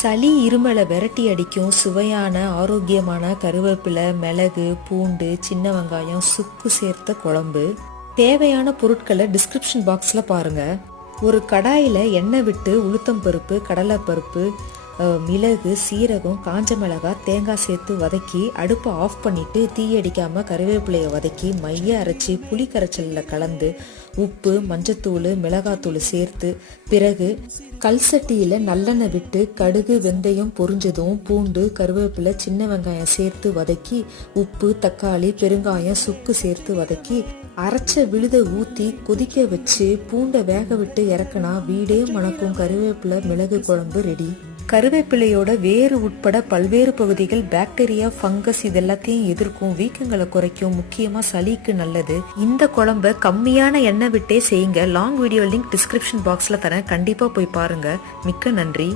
சளி இருமலை விரட்டி அடிக்கும் சுவையான ஆரோக்கியமான கருவேப்பிலை, மிளகு, பூண்டு, சின்ன வெங்காயம், சுக்கு சேர்த்த குழம்பு. தேவையான பொருட்களை டிஸ்கிரிப்ஷன் பாக்ஸில் பாருங்க. ஒரு கடாயில் எண்ணெய் விட்டு உளுத்தம்பருப்பு, கடலைப்பருப்பு, மிளகு, சீரகம், காஞ்ச மிளகாய், தேங்காய் சேர்த்து வதக்கி அடுப்பை ஆஃப் பண்ணிட்டு தீயடிக்காமல் கருவேப்பிலையை வதக்கி மைய அரைச்சி புளி கரைச்சலில் கலந்து உப்பு, மஞ்சத்தூள், மிளகாத்தூள் சேர்த்து பிறகு கல் சட்டியில் நல்லெண்ணெய் விட்டு கடுகு, வெந்தயம் பொரிஞ்சதும் பூண்டு, கருவேப்பிலை, சின்ன வெங்காயம் சேர்த்து வதக்கி உப்பு, தக்காளி, பெருங்காயம், சுக்கு சேர்த்து வதக்கி அரைச்ச விழுத ஊற்றி கொதிக்க வச்சு பூண்டை வேக விட்டு இறக்குனா வீடே மணக்கும் கருவேப்பிலை மிளகு குழம்பு ரெடி. கருவேப்பிலையோட வேறு உட்பட பல்வேறு பகுதிகள் பாக்டீரியா, ஃபங்கஸ் இதெல்லாத்தையும் எதிர்க்கும், வீக்கங்களை குறைக்கும், முக்கியமாக சளிக்கு நல்லது. இந்த குழம்ப கம்மியான எண்ணெய் விட்டே செய்யுங்க. லாங் வீடியோ லிங்க் டிஸ்கிரிப்ஷன் பாக்ஸில் தரேன், கண்டிப்பாக போய் பாருங்க. மிக்க நன்றி.